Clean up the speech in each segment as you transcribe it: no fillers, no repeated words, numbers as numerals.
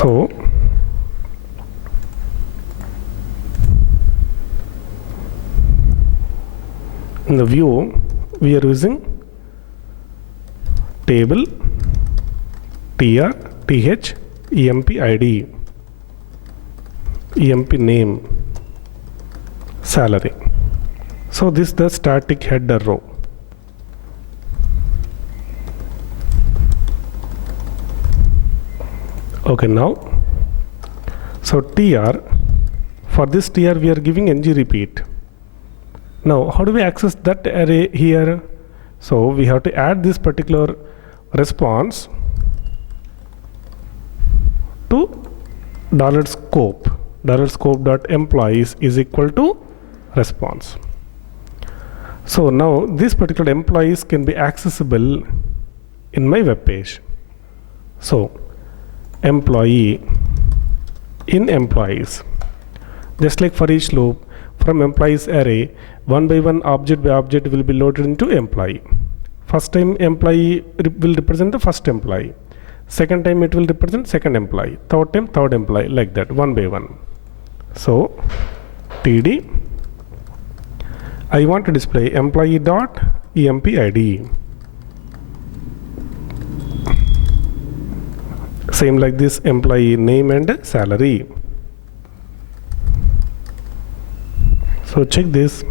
So in the view we are using table tr th emp id emp name salary. So this is the static header row. Okay, now so tr, for this tr we are giving ng repeat. Now how do we access that array here? So we have to add this particular response to $scope. $scope.employees is equal to response. So now this particular employees can be accessible in my web page. So employee in employees, just like for each loop, from employees array, one by one, object by object will be loaded into employee. First time employee will represent the first employee, second time it will represent second employee, third time third employee, like that, one by one. So td, I want to display employee dot emp id. Same like this, employee name and salary. So check this.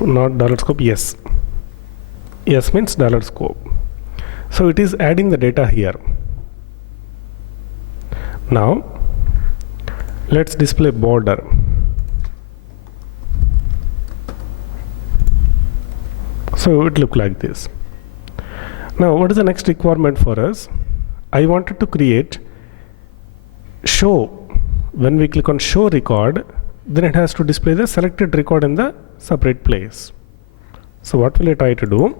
Not $scope, yes. Yes means $scope. So it is adding the data here. Now let's display border. So it look like this. Now what is the next requirement for us? I wanted to create show. When we click on show record, then it has to display the selected record in the separate place. So what will I try to do?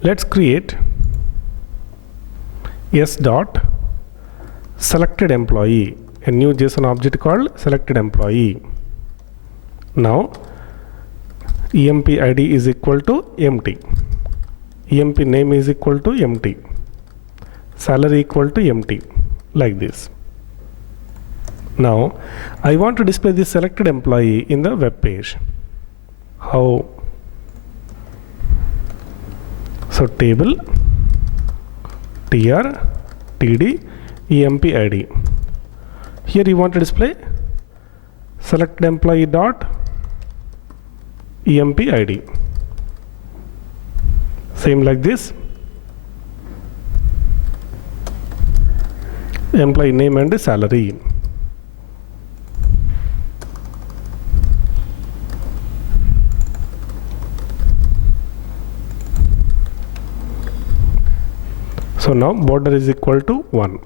Let's create s dot selected employee, a new JSON object called selected employee. Now emp id is equal to empty, emp name is equal to empty, salary equal to empty, like this. Now I want to display this selected employee in the web page. How? So table tr td emp id. Here you want to display selected employee dot emp id. Same like this, employee name and salary. So now border is equal to 1.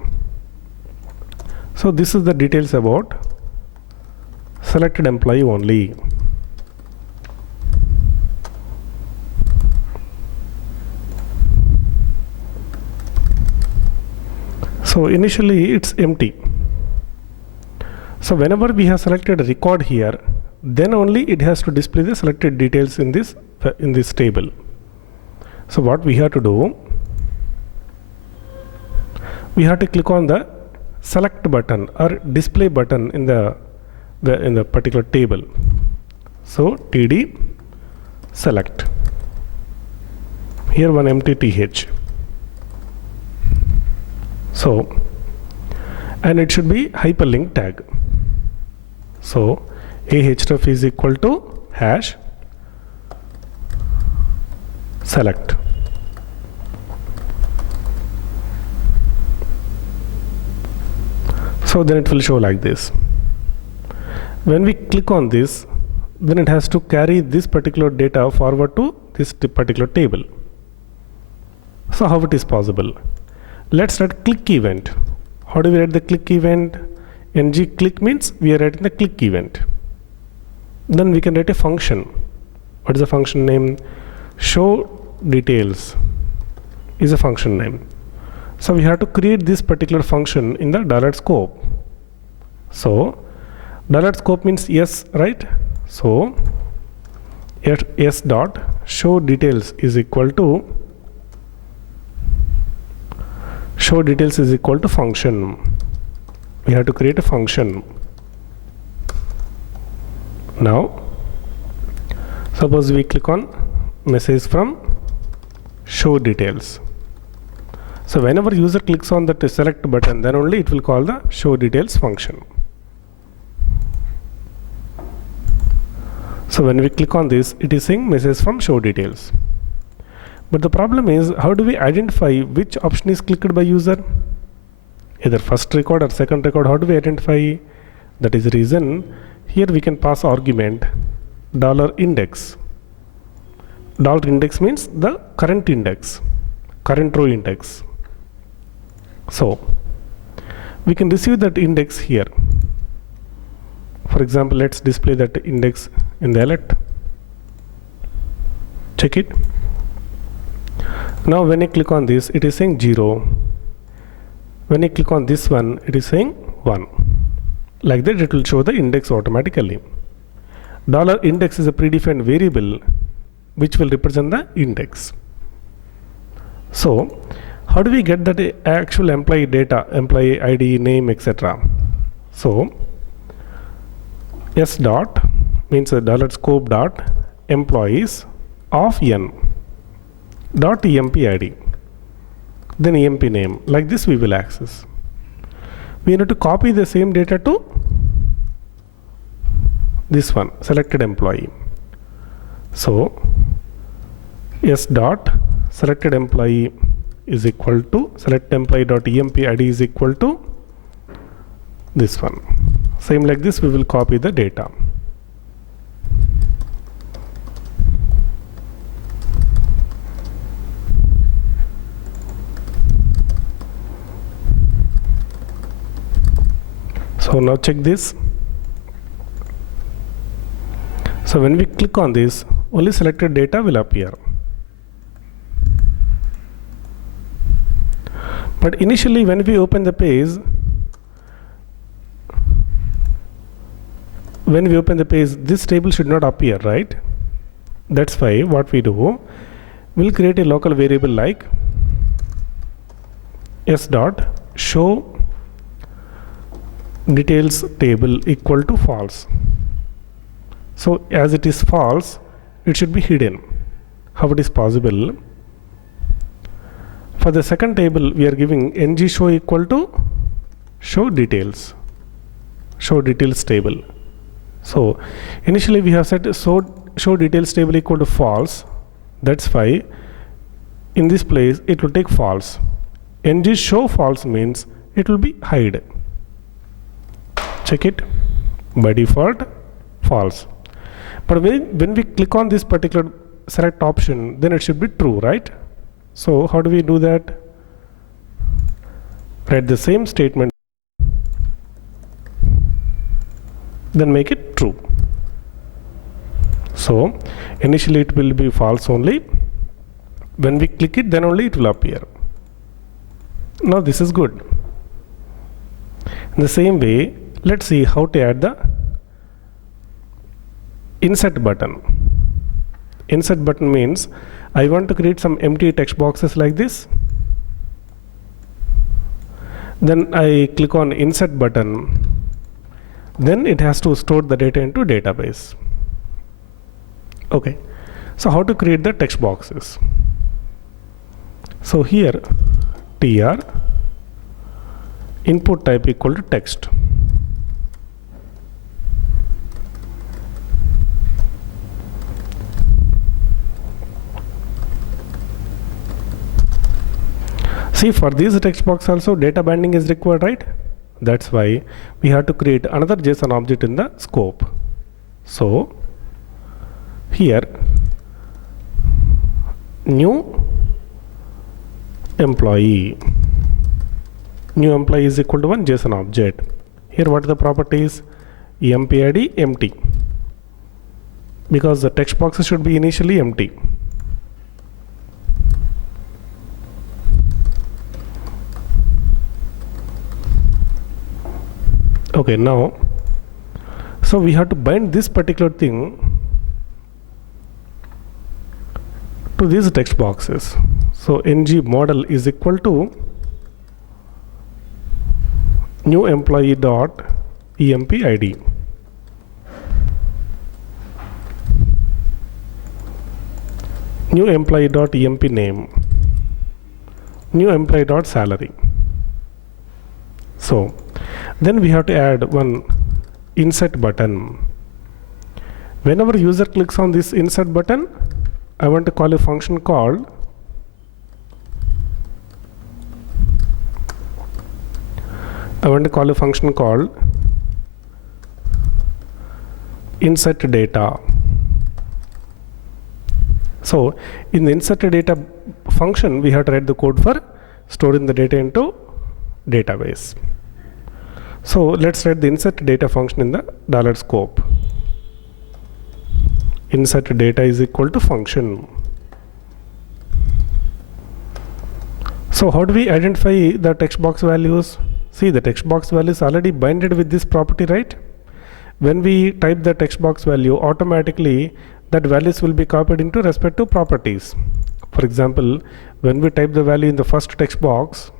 So this is the details about selected employee only. So initially it's empty. So whenever we have selected a record here, then only it has to display the selected details in this table. So what we have to do, we have to click on the select button or display button in the particular table. So td select, here one empty th. So and it should be hyperlink tag. So ahref is equal to hash select. So then it will show like this. When we click on this, then it has to carry this particular data forward to this particular table. So how it is possible? Let's write click event. How do we write the click event? ng click means we are writing the click event. Then we can write a function. What is the function name? Show details is a function name. So we have to create this particular function in the $scope. So $scope means yes, right? So s dot show details is equal to function. We have to create a function. Now suppose we click on message from show details. So whenever user clicks on the select button, then only it will call the show details function. So when we click on this, it is saying message from show details. But the problem is, how do we identify which option is clicked by user? Either first record or second record, how do we identify? That is the reason here we can pass argument $index. $index means the current index, current row index. So we can receive that index here. For example, let's display that index in the alert. Check it. Now when I click on this, it is saying 0. When I click on this one, it is saying 1. Like that, it will show the index automatically. $index is a predefined variable which will represent the index. So how do we get that actual employee data, employee ID, name, etc.? So s dot means a $scope dot employees of n dot emp id, then emp name. Like this we will access. We need to copy the same data to this one, selected employee. So s dot selected employee is equal to select employee dot emp id is equal to this one. Same like this we will copy the data. So now check this. So when we click on this, only selected data will appear. But initially when we open the page, this table should not appear, right? That's why what we do, we'll create a local variable like s dot show details table equal to false. So as it is false, it should be hidden. How it is possible? For the second table, we are giving ng show equal to show details table. So initially we have set show details table equal to false. That's why in this place it will take false. ng show false means it will be hide. Check it. By default false. But when we click on this particular select option, then it should be true, right? So how do we do that? Write the same statement, then make it true. So initially it will be false only. When we click it, then only it will appear. Now this is good. In the same way, let's see how to add the insert button. Insert button means I want to create some empty text boxes like this. Then I click on insert button. Then it has to store the data into database. Okay. So how to create the text boxes? So here tr input type equal to text. See, for this text box also data binding is required, right? That's why we have to create another JSON object in the scope. So here new employee is equal to one JSON object. Here what are the properties? emp id empty, because the text boxes should be initially empty. Okay, now so we have to bind this particular thing to these text boxes. So ng model is equal to new employee dot emp id. New employee dot emp name, new employee dot salary. So then we have to add one insert button. Whenever user clicks on this insert button, I want to call a function called insert data. So in the insert data function, we have to write the code for storing the data into database. So let's write the insert data function in the $scope. Insert data is equal to function. So how do we identify the text box values? See, the text box value is already binded with this property, right? When we type the text box value, automatically that values will be copied into respective properties. For example, when we type the value in the first text box,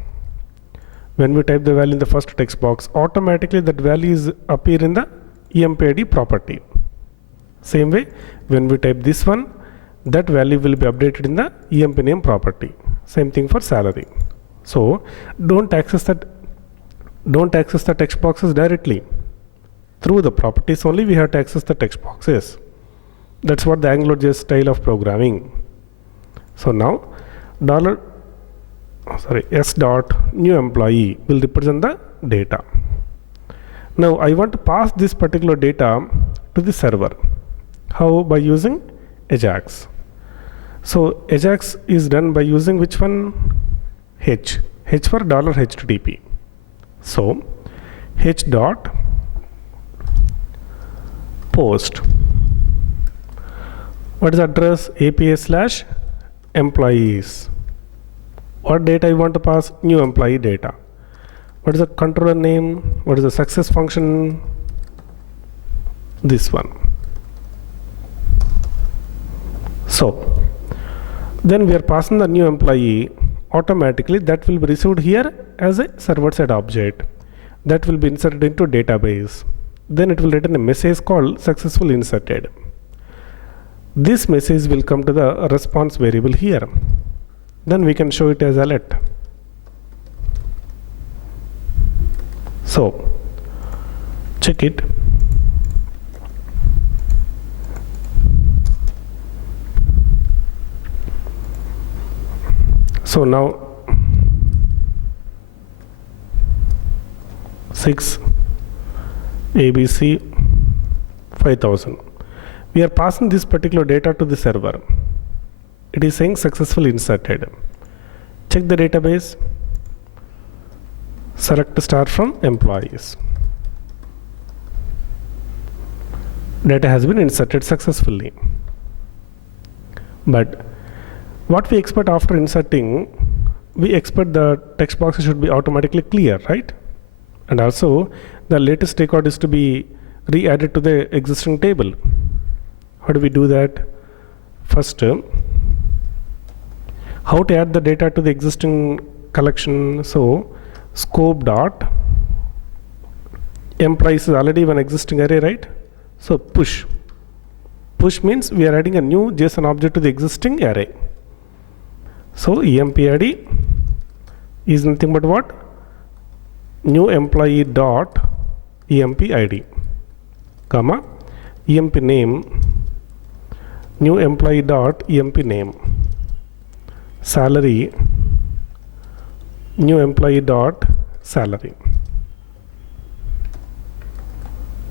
automatically that value is appear in the empid property. Same way, when we type this one, that value will be updated in the emp name property. Same thing for salary. So don't access the text boxes directly. Through the properties only we have to access the text boxes. That's what the AngularJS style of programming. So now s dot new employee will represent the data. Now I want to pass this particular data to the server. How? By using AJAX. So AJAX is done by using which one? H for $HTTP. So h dot post. What is the address? API/employees. What data you want to pass? New employee data. What is the controller name? What is the success function? This one. So then we are passing the new employee. Automatically that will be received here as a server-side object that will be inserted into database. Then it will return a message called successfully inserted. This message will come to the response variable here. Then we can show it as alert. So check it. So now 6 ABC 5000. We are passing this particular data to the server. It is saying successfully inserted. Check the database. Select star from employees. Data has been inserted successfully. But what we expect after inserting, we expect the text boxes should be automatically clear, right? And also the latest record is to be re-added to the existing table. How do we do that? First, how to add the data to the existing collection? So scope dot employees is already one existing array, right? So push means we are adding a new JSON object to the existing array. So empid is nothing but what? New employee dot empid, comma emp name, new employee dot emp name, salary, new employee dot salary.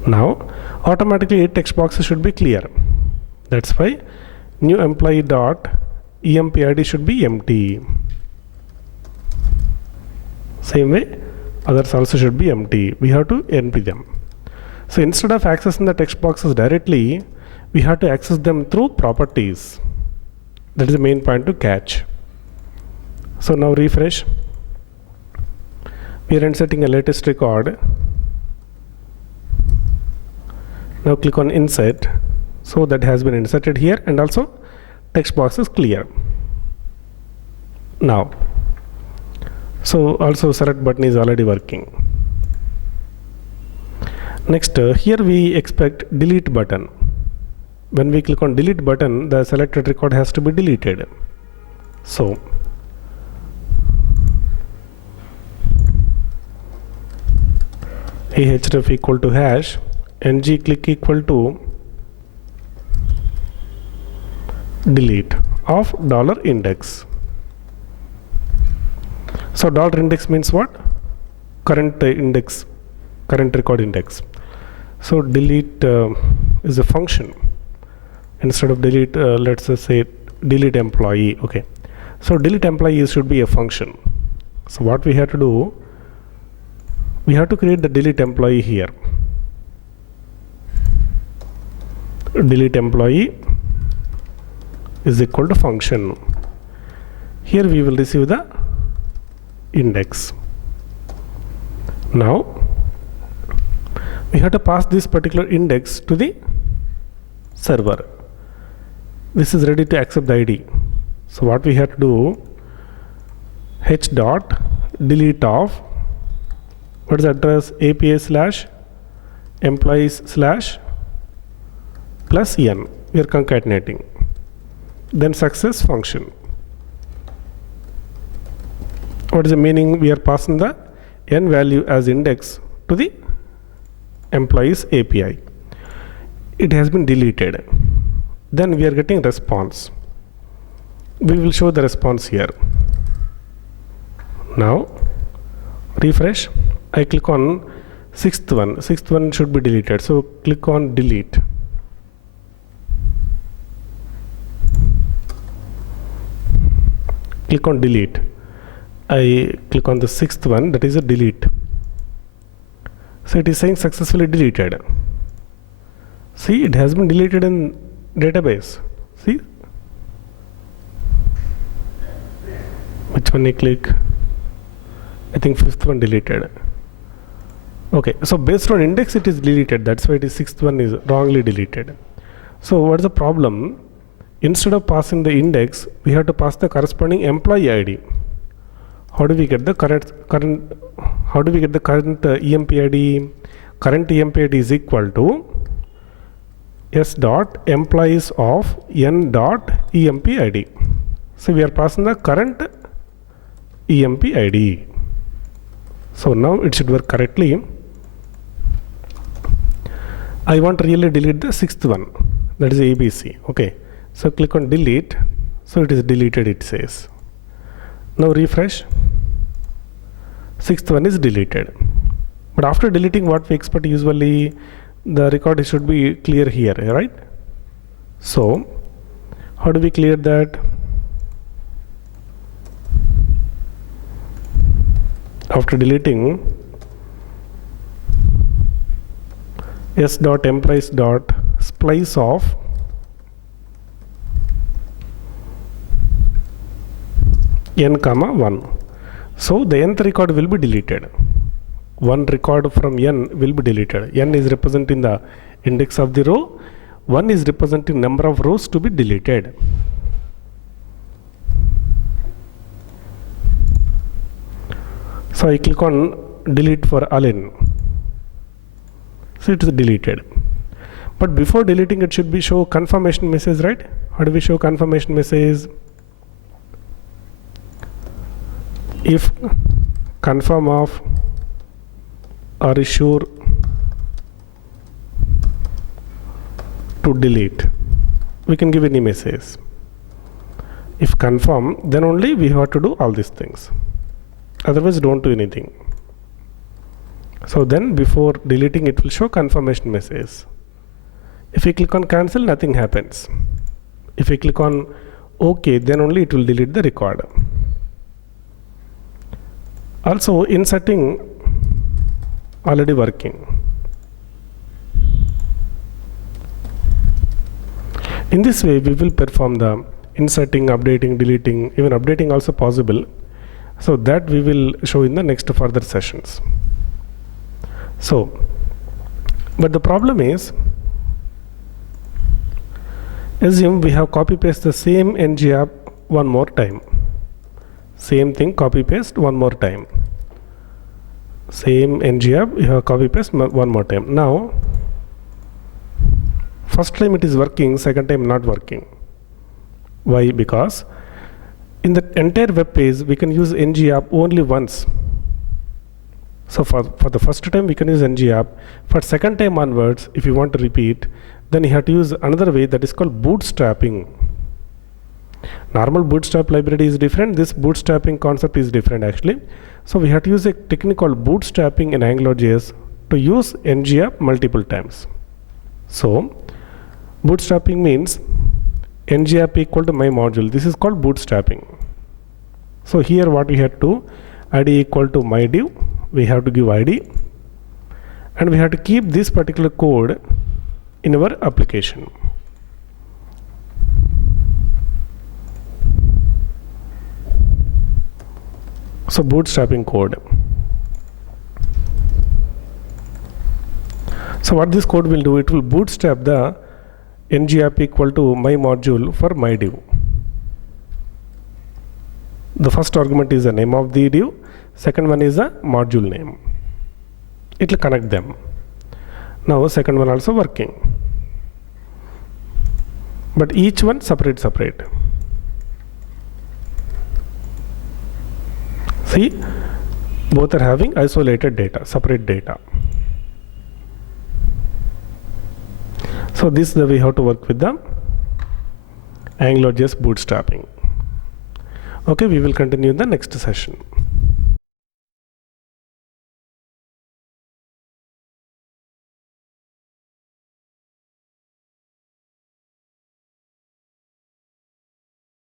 Now automatically text boxes should be clear. That's why new employee dot empid should be empty. Same way others also should be empty. We have to NP them. So instead of accessing the text boxes directly, we have to access them through properties. That is the main point to catch. So now refresh. We are inserting a latest record. Now click on insert. So that has been inserted here, and also text box is clear. Now, so also select button is already working. Next, here we expect delete button. When we click on delete button, the selected record has to be deleted. So ahref equal to hash ng click equal to delete of $index. So $index means what? Current index, current record index. So delete is a function. Instead of delete, let's just say delete employee. Okay, so delete employee should be a function. So what we have to do, we have to create the delete employee here. Delete employee is equal to function. Here we will receive the index. Now we have to pass this particular index to the server. This is ready to accept the ID. So what we have to do, h dot delete of, what is the address, API slash employees slash plus n. We are concatenating. Then success function. What is the meaning? We are passing the n value as index to the employees API. It has been deleted. Then we are getting response. We will show the response here. Now refresh. I click on sixth one. Sixth one should be deleted. So click on delete. Click on delete. I click on the sixth one, that is a delete. So it is saying successfully deleted. See, it has been deleted in database. See, which one I click? I think fifth one deleted. Okay, so based on index it is deleted. That's why it is sixth one is wrongly deleted. So what's the problem? Instead of passing the index, we have to pass the corresponding employee ID. How do we get the current EMP ID? Current EMP ID is equal to s dot employees of n dot EMP ID. So we are passing the current EMP ID. So now it should work correctly. I want to really delete the sixth one, that is ABC. Okay, so click on delete. So it is deleted, it says. Now refresh. Sixth one is deleted. But after deleting, what we expect usually, the record should be clear here, right? So how do we clear that? After deleting, s dot employees dot splice of n comma 1. So the nth record will be deleted. One record from n will be deleted. N is representing the index of the row. 1 is representing number of rows to be deleted. So I click on delete for all n. So it is deleted. But before deleting, it should be show confirmation message, right? How do we show confirmation message? If confirm of or is sure to delete, we can give any message. If confirm, then only we have to do all these things. Otherwise, don't do anything. So then before deleting, it will show confirmation message. If we click on cancel, nothing happens. If we click on OK, then only it will delete the record. Also, inserting already working. In this way, we will perform the inserting, updating, deleting, even updating also possible. So that we will show in the next further sessions. So, but the problem is, Assume we have copy paste the same ng app one more time. Same thing, copy paste one more time. Same ng app, you have copy paste one more time. Now, first time it is working, second time not working. Why? Because in the entire web page we can use ng app only once. So for the first time we can use ng app. For second time onwards, if you want to repeat, then you have to use another way that is called bootstrapping. Normal bootstrap library is different. This bootstrapping concept is different actually. So we have to use a technique called bootstrapping in AngularJS to use ng app multiple times. So bootstrapping means ng app equal to my module. This is called bootstrapping. So here what we have to, id equal to my div, we have to give id, and we have to keep this particular code in our application. So bootstrapping code. So what this code will do, it will bootstrap the ng app equal to my module for my div. The first argument is the name of the div, second one is the module name. It will connect them. Now second one also working, but each one separate. See, both are having isolated data, separate data. So this is the way how to work with the AngularJS bootstrapping. Okay, we will continue in the next session.